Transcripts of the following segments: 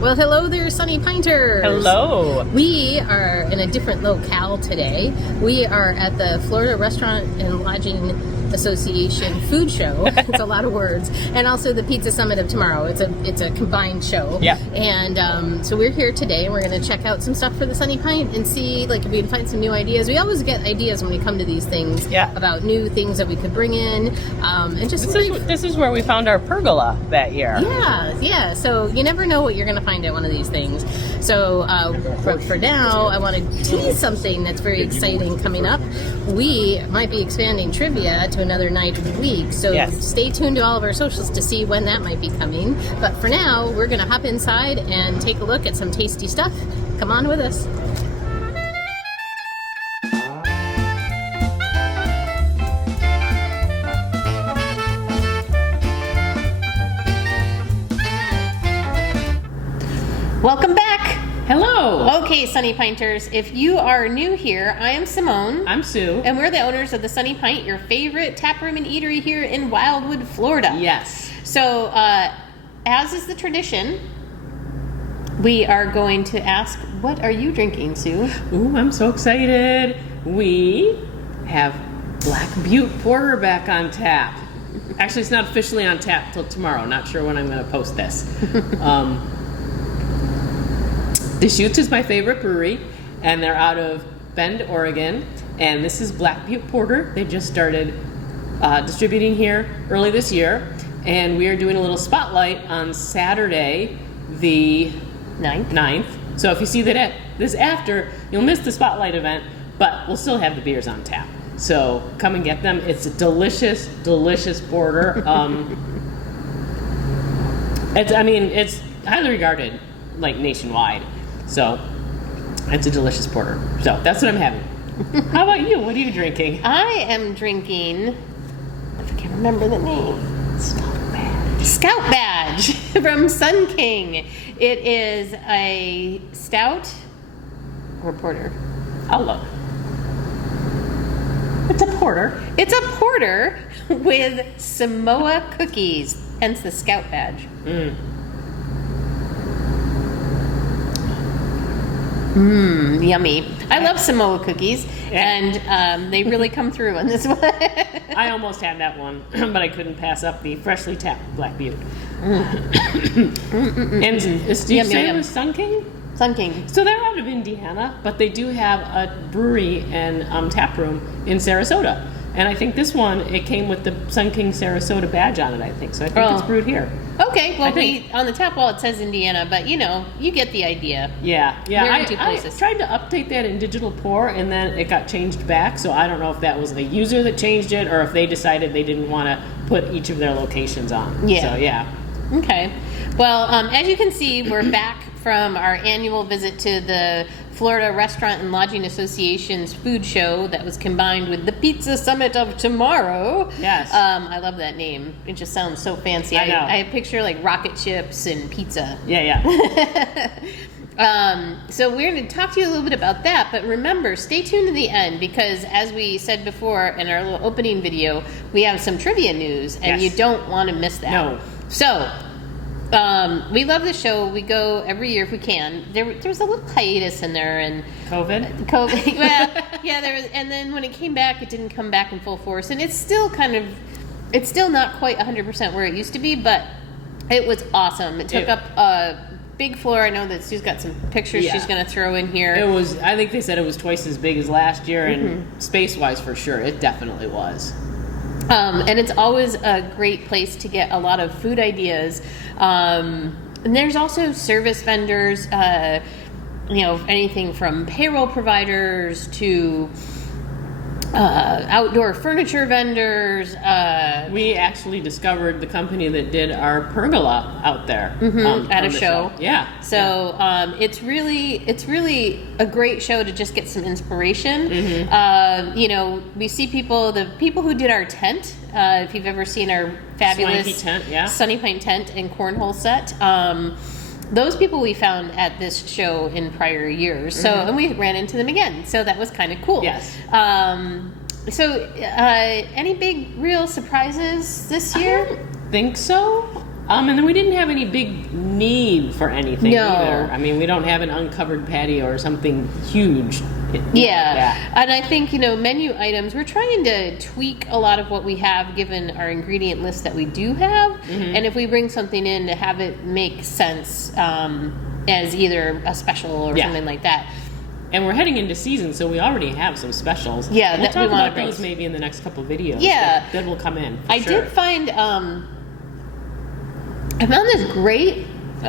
Well, hello there, Sunny Pinters. Hello. We are in a different locale today. We are at the Florida Restaurant and Lodging Association food show. It's a lot of words. And also the Pizza Summit of tomorrow. It's a combined show. Yeah. And so we're here today and we're going to check out some stuff for the Sunny Pint and see if we can find some new ideas. We always get ideas when we come to these things about new things that we could bring in. And just this is where we found our pergola that year. Yeah. So you never know what you're going to find at one of these things. So for now, I want to tease something that's very exciting coming up. We might be expanding trivia to another night of the week, so stay tuned to all of our socials to see when that might be coming. But for now, we're going to hop inside and take a look at some tasty stuff. Come on with us. Welcome back. Hello. Okay, Sunny Pinters, if you are new here, I am Simone. I'm Sue. And we're the owners of the Sunny Pint, your favorite tap room and eatery here in Wildwood, Florida. Yes. So, as is the tradition, we are going to ask, what are you drinking, Sue? Ooh, I'm so excited. We have Black Butte Porter back on tap. Actually, it's not officially on tap till tomorrow. Not sure when I'm going to post this. Deschutes is my favorite brewery, and they're out of Bend, Oregon, and this is Black Butte Porter. They just started distributing here early this year, and we are doing a little spotlight on Saturday, the 9th. So if you see that this after, you'll miss the spotlight event, but we'll still have the beers on tap. So come and get them. It's a delicious, delicious porter. It's highly regarded, like, nationwide. So, it's a delicious porter. So, that's what I'm having. How about you? What are you drinking? I am drinking, I can't remember the name. Scout Badge from Sun King. It is a stout or porter. I'll look. It's a porter. It's a porter with Samoa cookies, hence the Scout Badge. Yummy. I love Samoa cookies, and they really come through on this one. I almost had that one, but I couldn't pass up the freshly tapped Black Butte. And did you say it was Sun King? Sun King. So they're out of Indiana, but they do have a brewery and tap room in Sarasota. And I think this one, it came with the Sun King Sarasota badge on it, I think. So I think it's brewed here. Okay, well, on the tap wall it says Indiana, but you get the idea. Yeah. I tried to update that in digital pour, and then it got changed back. So I don't know if that was the user that changed it, or if they decided they didn't want to put each of their locations on. Yeah. So yeah. Okay. Well, as you can see, we're back from our annual visit to the Florida Restaurant and Lodging Association's food show that was combined with the Pizza Summit of tomorrow. Yes. I love that name. It just sounds so fancy. I know. I picture like rocket ships and pizza. Yeah. So we're going to talk to you a little bit about that, but remember, stay tuned to the end because as we said before in our little opening video, we have some trivia news and you don't want to miss that. No. So, we love the show. We go every year if we can. There's a little hiatus in there, and COVID. Well, yeah, there was, and then when it came back, it didn't come back in full force, and it's still not quite 100% where it used to be, but it was awesome. It took up a big floor. I know that Sue's got some pictures she's going to throw in here. It was. I think they said it was twice as big as last year, and space-wise, for sure, it definitely was. And it's always a great place to get a lot of food ideas. And there's also service vendors, anything from payroll providers to outdoor furniture vendors. We actually discovered the company that did our pergola out there at a show. Yeah. So it's really a great show to just get some inspiration. We see the people who did our tent. If you've ever seen our fabulous Sunny Pint tent and cornhole set. Those people we found at this show in prior years. So, and we ran into them again. So that was kind of cool. Yes. Any big real surprises this year? I don't think so. And then we didn't have any big need for anything No. either. I mean, we don't have an uncovered patio or something huge. Yeah, and I think, menu items, we're trying to tweak a lot of what we have given our ingredient list that we do have. And if we bring something in, to have it make sense as either a special or something like that. And we're heading into season, so we already have some specials. Yeah, we'll that talk we want about to those maybe in the next couple of videos. Yeah. That will come in. For I sure. did find, I found this great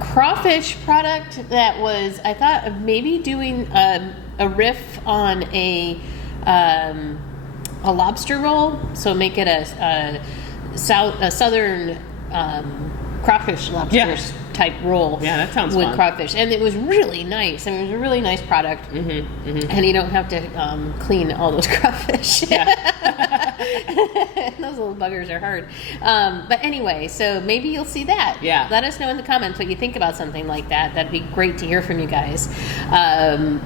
crawfish product that was, I thought of maybe doing a riff on a lobster roll. So make it a southern crawfish lobster type roll. Yeah, that sounds with fun. crawfish, and it was really nice. I mean, it was a really nice product, and you don't have to clean all those crawfish. Those little buggers are hard. But anyway, so maybe you'll see that. Yeah. Let us know in the comments what you think about something like that. That'd be great to hear from you guys.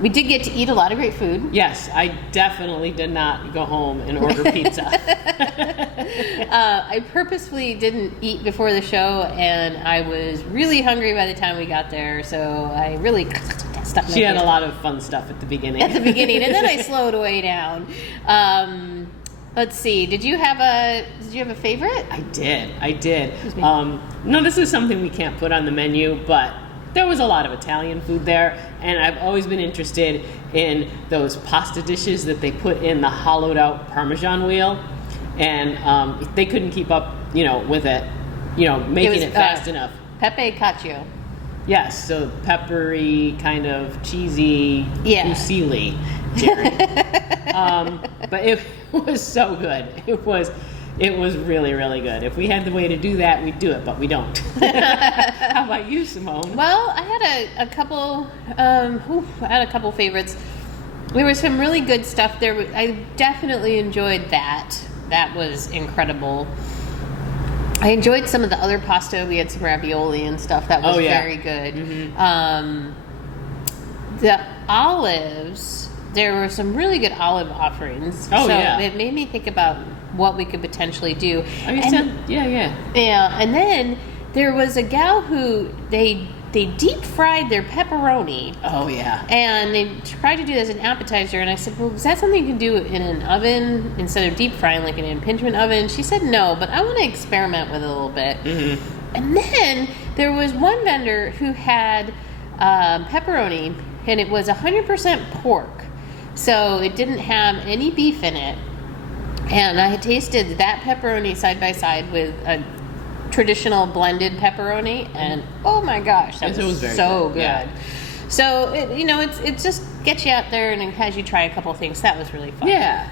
We did get to eat a lot of great food. Yes, I definitely did not go home and order pizza. I purposefully didn't eat before the show, and I was really hungry by the time we got there, so I really stuck my She had face a lot of fun stuff at the beginning. and then I slowed way down. Let's see. Did you have a favorite? I did. No, this is something we can't put on the menu, but there was a lot of Italian food there, and I've always been interested in those pasta dishes that they put in the hollowed out Parmesan wheel, and they couldn't keep up, with it, making it fast enough. Pepe cacio. Yes, so peppery, kind of cheesy, fusilli, Jerry. But it was so good. It was really, really good. If we had the way to do that, we'd do it, but we don't. How about you, Simone? Well, I had a couple. I had a couple favorites. There was some really good stuff there. I definitely enjoyed that. That was incredible. I enjoyed some of the other pasta. We had some ravioli and stuff. That was very good. The olives, there were some really good olive offerings. Oh, so yeah. it made me think about what we could potentially do. Oh, you said, yeah. Yeah, and then there was a gal who they deep fried their pepperoni. Oh, yeah. And they tried to do this as an appetizer, and I said, well, is that something you can do in an oven instead of deep frying, like in an impingement oven? She said no, but I want to experiment with it a little bit. And then there was one vendor who had pepperoni, and it was 100% pork. So it didn't have any beef in it. And I had tasted that pepperoni side by side with a traditional blended pepperoni, and oh my gosh, that was very so good. Yeah. So it just gets you out there and it has you try a couple of things. That was really fun. Yeah.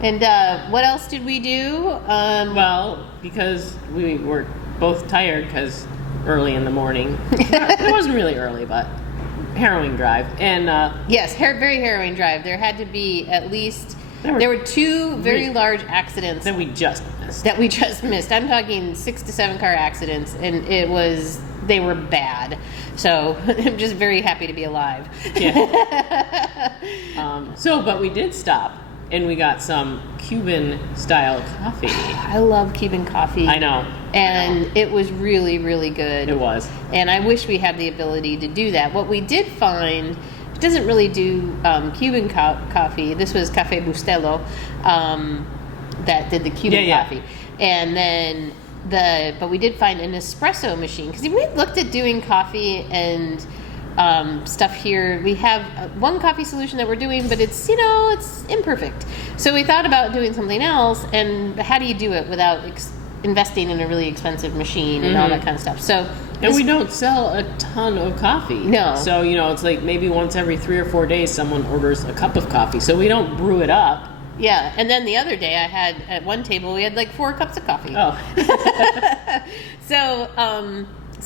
And what else did we do? Well, because we were both tired because early in the morning. It wasn't really early, but harrowing drive. And yes, very harrowing drive. There had to be at least. There were two very large accidents that we just missed. I'm talking 6 to 7 car accidents, and they were bad. So I'm just very happy to be alive. Yeah. But we did stop, and we got some Cuban style coffee. I love Cuban coffee. I know. And it was really, really good. It was. And I wish we had the ability to do that. What we did find. It doesn't really do Cuban coffee. This was Cafe Bustelo that did the Cuban coffee. And then but we did find an espresso machine, because we looked at doing coffee and stuff here. We have one coffee solution that we're doing, but it's imperfect. So we thought about doing something else, and how do you do it without investing in a really expensive machine and all that kind of stuff? So. And we don't sell a ton of coffee. No. So, it's like maybe once every 3 or 4 days someone orders a cup of coffee. So we don't brew it up. Yeah. And then the other day I had, at one table, we had like 4 cups of coffee. Oh. So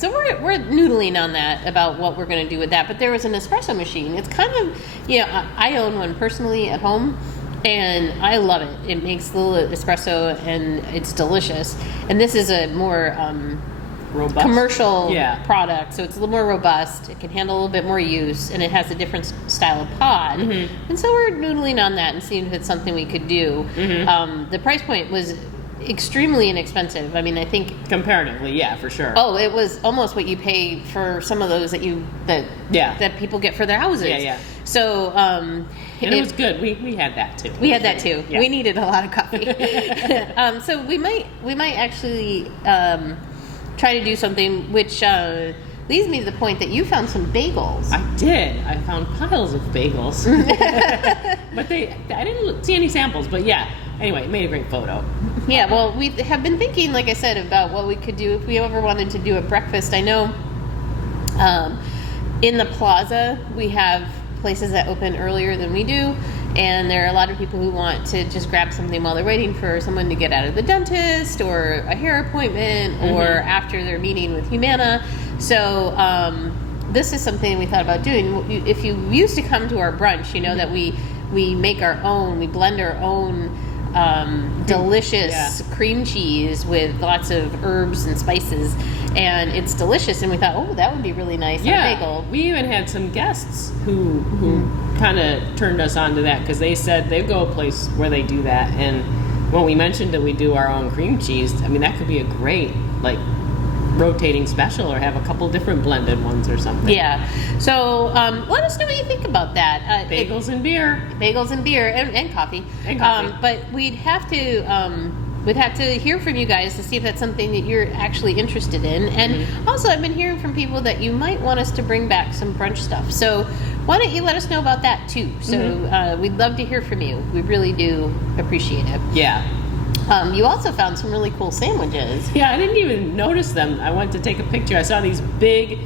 we're noodling on that about what we're going to do with that. But there was an espresso machine. It's kind of, I own one personally at home. And I love it. It makes a little espresso, and it's delicious. And this is a more... robust commercial product, so it's a little more robust. It can handle a little bit more use, and it has a different style of pod. And so we're noodling on that and seeing if it's something we could do. The price point was extremely inexpensive. I mean, I think Comparatively, yeah, for sure. oh, it was almost what you pay for some of those that people get for their houses. Yeah. So And it was good. We had that too. we had that too. Yeah. We needed a lot of coffee. So we might actually try to do something which leads me to the point that you found some bagels. I did. I found piles of bagels. But I didn't see any samples, but yeah. Anyway, it made a great photo. Yeah, well, we have been thinking, like I said, about what we could do if we ever wanted to do a breakfast. I know in the plaza we have places that open earlier than we do, and there are a lot of people who want to just grab something while they're waiting for someone to get out of the dentist or a hair appointment or after their meeting with Humana. So this is something we thought about doing. If you used to come to our brunch, you know that we make our own, we blend our own delicious cream cheese with lots of herbs and spices, and it's delicious. And we thought, oh, that would be really nice on a bagel. We even had some guests who kind of turned us on to that because they said they go a place where they do that, and when we mentioned that we do our own cream cheese, I mean that could be a great rotating special, or have a couple different blended ones or something. Yeah. So let us know what you think about that. Bagels and beer. Bagels and beer and coffee. And coffee. But we'd have to hear from you guys to see if that's something that you're actually interested in. And also, I've been hearing from people that you might want us to bring back some brunch stuff. So why don't you let us know about that too? So we'd love to hear from you. We really do appreciate it. Yeah. You also found some really cool sandwiches. Yeah, I didn't even notice them. I went to take a picture. I saw these big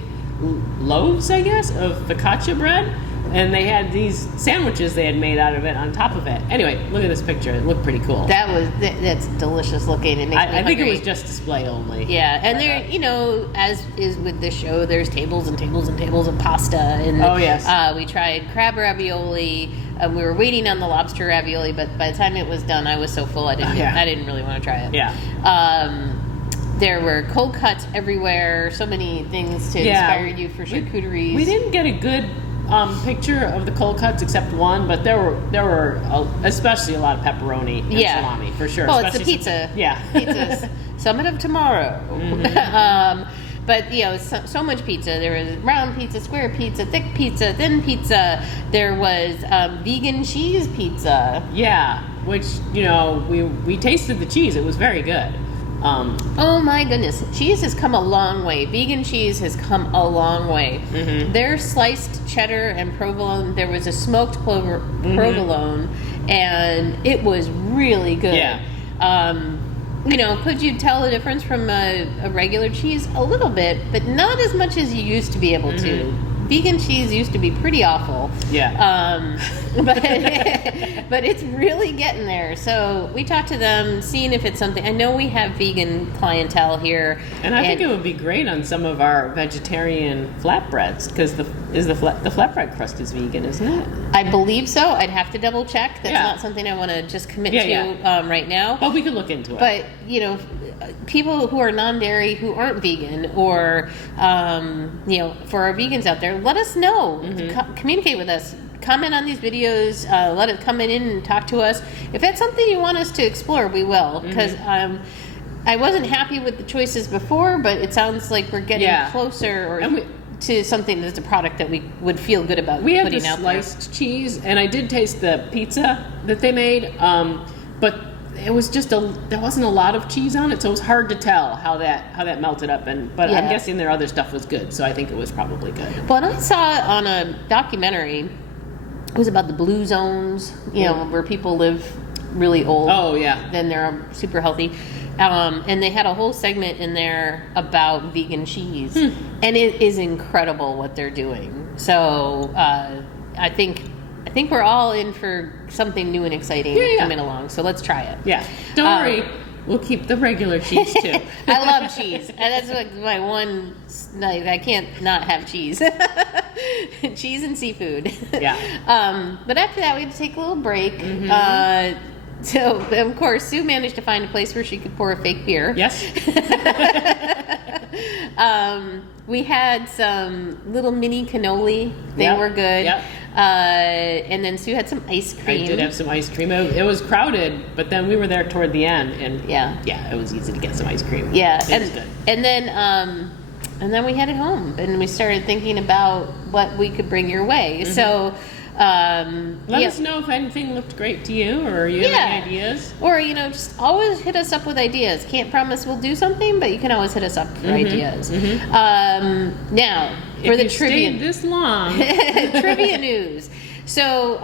loaves, I guess, of focaccia bread, and they had these sandwiches they had made out of it on top of it. Anyway, look at this picture. It looked pretty cool. That's delicious looking. It makes me I think it hungry. was just display only. Yeah, and there, as is with this show, there's tables and tables and tables of pasta. And oh yes, we tried crab ravioli. We were waiting on the lobster ravioli, but by the time it was done, I was so full I didn't really want to try it. Yeah. There were cold cuts everywhere. So many things to inspire you for charcuteries. We didn't get a good picture of the cold cuts except one, but there were especially a lot of pepperoni and salami for sure. Well, especially it's a pizza. Pizza's Summit of tomorrow. But so much pizza. There was round pizza, square pizza, thick pizza, thin pizza. There was vegan cheese pizza. Yeah, which we tasted the cheese. It was very good. Oh my goodness, cheese has come a long way. Vegan cheese has come a long way. Their sliced cheddar and provolone. There was a smoked provolone, and it was really good. Yeah. Could you tell the difference from a regular cheese? A little bit, but not as much as you used to be able to. Vegan cheese used to be pretty awful. Yeah. But it's really getting there. So we talked to them, seeing if it's something. I know we have vegan clientele here, and I think it would be great on some of our vegetarian flatbreads because the flatbread crust is vegan, isn't it? I believe so. I'd have to double check. That's not something I want to just commit to right now. But we could look into it. But people who are non-dairy who aren't vegan, or for our vegans out there, let us know. Communicate with us. Comment on these videos. Let it come in and talk to us. If that's something you want us to explore, we will. Because I wasn't happy with the choices before, but it sounds like we're getting closer to something that's a product that we would feel good about putting out there. We had the sliced cheese, and I did taste the pizza that they made, but it was just there wasn't a lot of cheese on it, so it was hard to tell how that melted up. But I'm guessing their other stuff was good, so I think it was probably good. Well, and I saw on a documentary, it was about the blue zones, where people live really old. Oh yeah. Then they're super healthy. And they had a whole segment in there about vegan cheese, and it is incredible what they're doing. So I think we're all in for something new and exciting coming along. So let's try it. Yeah, don't worry, we'll keep the regular cheese too. I love cheese, and that's like my one. I can't not have cheese. Cheese and seafood. Yeah. But after that, we had to take a little break. So, of course, Sue managed to find a place where she could pour a fake beer. Yes. We had some little mini cannoli. They Yep, were good. yep. And then Sue had some ice cream. I did have some ice cream. It was crowded, but then we were there toward the end, and Yeah. it was easy to get some ice cream. Yeah, It was good. and then we headed home, and we started thinking about what we could bring your way. So, Let us know if anything looked great to you, or you have any ideas. Or, just always hit us up with ideas. Can't promise we'll do something, but you can always hit us up for ideas. Now, for If the you trivia, stayed this long, trivia news. So,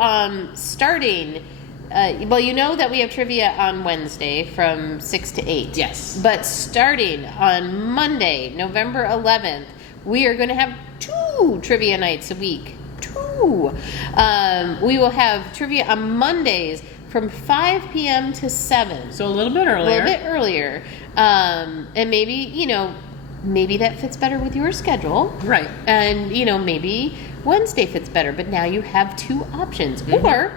starting, well, you know that we have trivia on Wednesday from 6 to 8. Yes. But starting on Monday, November 11th, we are going to have 2 trivia nights a week. 2. We will have trivia on Mondays from 5 p.m. to 7. so a little bit earlier. A little bit earlier. And maybe, maybe that fits better with your schedule. Right. And, maybe Wednesday fits better. But now you have 2 options. Or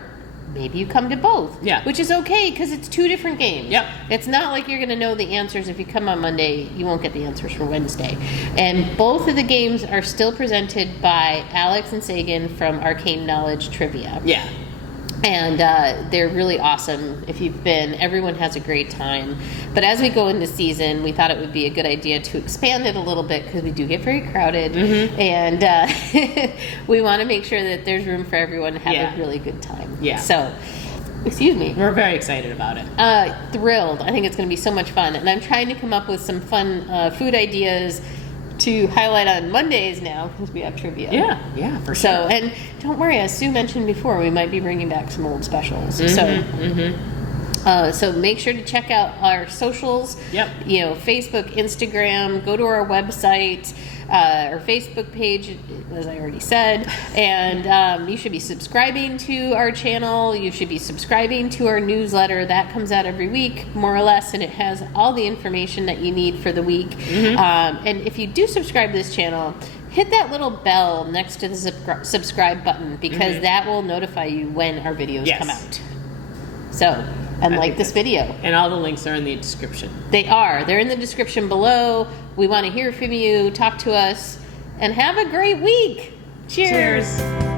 maybe you come to both. Yeah. Which is okay because it's 2 different games. Yep. It's not like you're going to know the answers. If you come on Monday, you won't get the answers for Wednesday. And both of the games are still presented by Alex and Sagan from Arcane Knowledge Trivia. Yeah. And they're really awesome. If you've been, everyone has a great time. But as we go into season, we thought it would be a good idea to expand it a little bit because we do get very crowded. And we want to make sure that there's room for everyone to have a really good time. Yeah. So, excuse me. We're very excited about it. Thrilled. I think it's going to be so much fun. And I'm trying to come up with some fun food ideas to highlight on Mondays now because we have trivia. Yeah, for So, sure. and don't worry, as Sue mentioned before, we might be bringing back some old specials. So make sure to check out our socials. Yep. Facebook, Instagram. Go to our website, our Facebook page, as I already said. And you should be subscribing to our channel. You should be subscribing to our newsletter. That comes out every week, more or less, and it has all the information that you need for the week. And if you do subscribe to this channel, hit that little bell next to the subscribe button because that will notify you when our videos come out. So, and like this video. And all the links are in the description. They are. They're in the description below. We want to hear from you, talk to us, and have a great week. Cheers. Cheers.